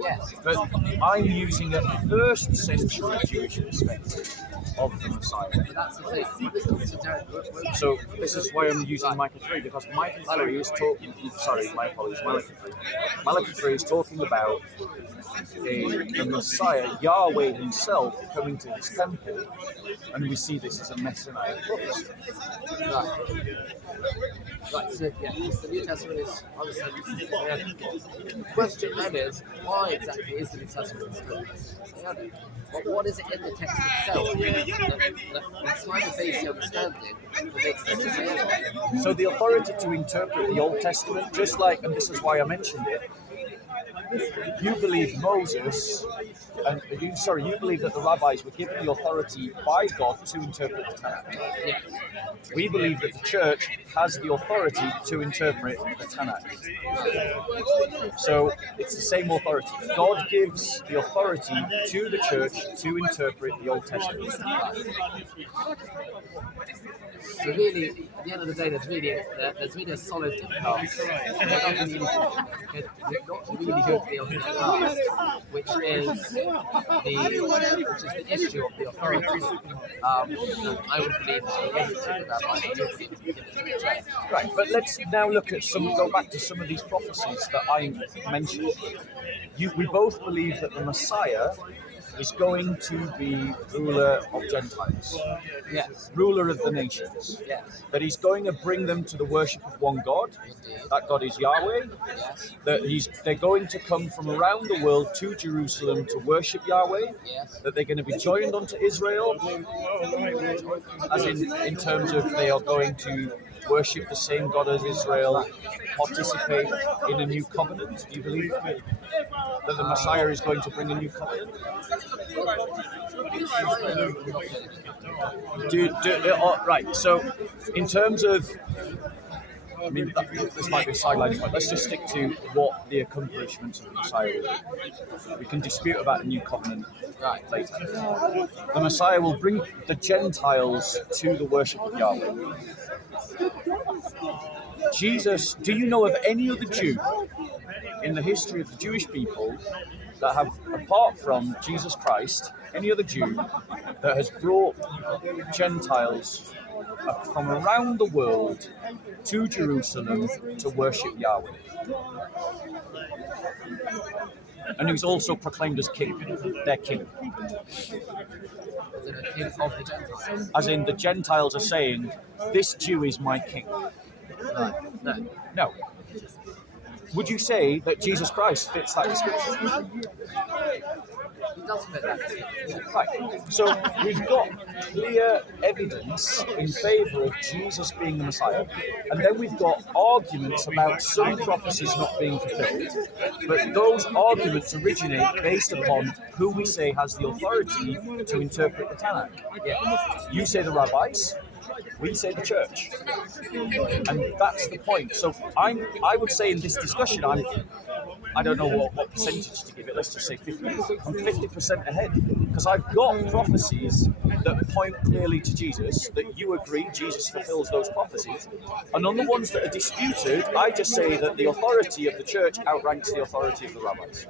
Yes. But I'm using a first century Jewish perspective of the Messiah. But that's the thing. When it comes to Derek, So this is why I'm using Micah 3, because Micah 3 is talking, sorry, my apologies, Malachi 3. Malachi 3 is talking about the Messiah, Yahweh himself, coming to his temple, and we see this as a messianic prophecy. Right, so yeah, the New Testament is obviously the question then is, why exactly is the New Testament messianic? What is it in the text itself that's trying to base the understanding that makes this messianic? So the authority to interpret the Old Testament, just like, and this is why I mentioned it, you believe Moses, and you believe that the rabbis were given the authority by God to interpret the Tanakh. Yes. We believe that the church has the authority to interpret the Tanakh. So it's the same authority. God gives the authority to the church to interpret the Old Testament. So really, at the end of the day, there's really a solid task. We're not really going to be able to get past, which is the issue of the authority. I would believe that Right, but let's now look at go back to some of these prophecies that I mentioned. We both believe that the Messiah is going to be ruler of Gentiles. Yes. Ruler of the nations. Yes. That he's going to bring them to the worship of one God. That God is Yahweh. Yes. That they're going to come from around the world to Jerusalem to worship Yahweh. Yes. That they're going to be joined unto Israel, as in terms of they are going to worship the same God as Israel, participate in a new covenant. Do you believe that the Messiah is going to bring a new covenant? Right, so in terms of, I mean, this might be a sideline point. Let's just stick to what the accomplishments of the Messiah will be. We can dispute about the new covenant later. The Messiah will bring the Gentiles to the worship of Yahweh. Jesus, do you know of any other Jew in the history of the Jewish people that have, apart from Jesus Christ, any other Jew that has brought Gentiles from around the world to Jerusalem to worship Yahweh? And who's also proclaimed as king, their king. As in, the Gentiles are saying, this Jew is my king. No. Would you say that Jesus Christ fits that description? He does fit that description. Right. So we've got clear evidence in favour of Jesus being the Messiah, and then we've got arguments about some prophecies not being fulfilled, but those arguments originate based upon who we say has the authority to interpret the Tanakh. Yeah. You say the rabbis, we say the church, and that's the point. So I would say in this discussion, I don't know what percentage to give it. Let's just say 50. I'm 50% ahead because I've got prophecies that point clearly to Jesus. That you agree Jesus fulfills those prophecies, and on the ones that are disputed, I just say that the authority of the church outranks the authority of the rabbis.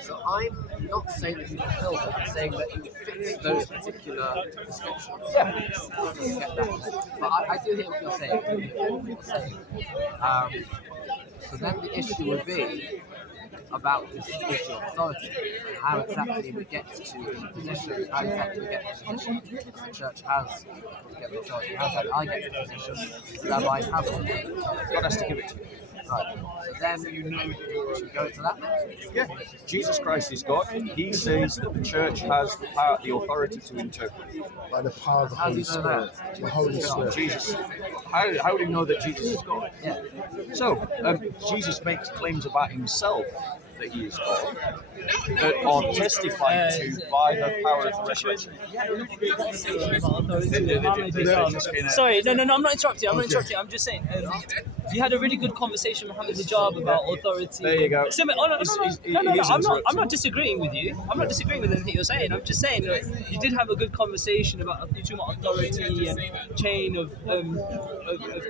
So I'm not saying that he fulfills it, I'm saying that he fits those particular descriptions. Yeah. But I do hear what you're saying. So then the issue would be about this issue of authority. How exactly we get to the position, how exactly we get to the position the church has to get the authority. How exactly I get to the position the rabbis have authority. God has to give it to you. Right. So then, should we go into that now? Yeah. Jesus Christ is God. He says that the church has the power, the authority to interpret. By the power of the Holy Spirit. The Holy Spirit. Jesus. How do you know that Jesus is God? Yeah. So, Jesus makes claims about himself that he is God, that are testified to by the power of the resurrection. Sorry, no, I'm not interrupting. I'm just saying. You had a really good conversation conversation Mohammed Hijab about authority. There you go. I'm not disagreeing with you. I'm not disagreeing with anything you're saying. I'm just saying that you did have a good conversation about you talking about authority and chain of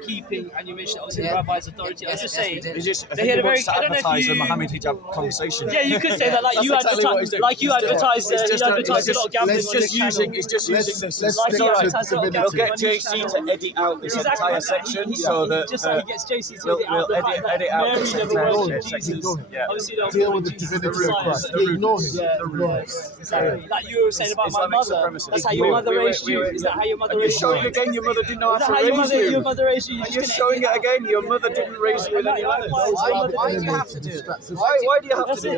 keeping, and you mentioned obviously the rabbi's authority. I was just saying It's just, they had a very. I don't know if you Mohammed Hijab conversation. Yeah, you could say that, like That's you exactly what he's doing. advertise, It's a lot of gambling on this channel. It's just using. Let's Like, stick alright, to that's what divinity. We'll get JC to edit out this entire section so that just like he gets JC to we'll edit out the fact that edit out Mary this never entire worshipped section. Jesus. Yeah. Obviously, they'll Deal with the Jesus divinity is of the Christ. Messiah. Ignore him. Yeah. Ignore him. Exactly. Like you were saying about my Islamic mother. supremacy. That's how your mother raised you. Is that how your mother And you're raised you? showing again your mother didn't know Is how that to how raise you. your mother raised you? And you're showing it again. Your mother didn't raise you with any manners. Why do you have to do that? Why do you have to do That's it.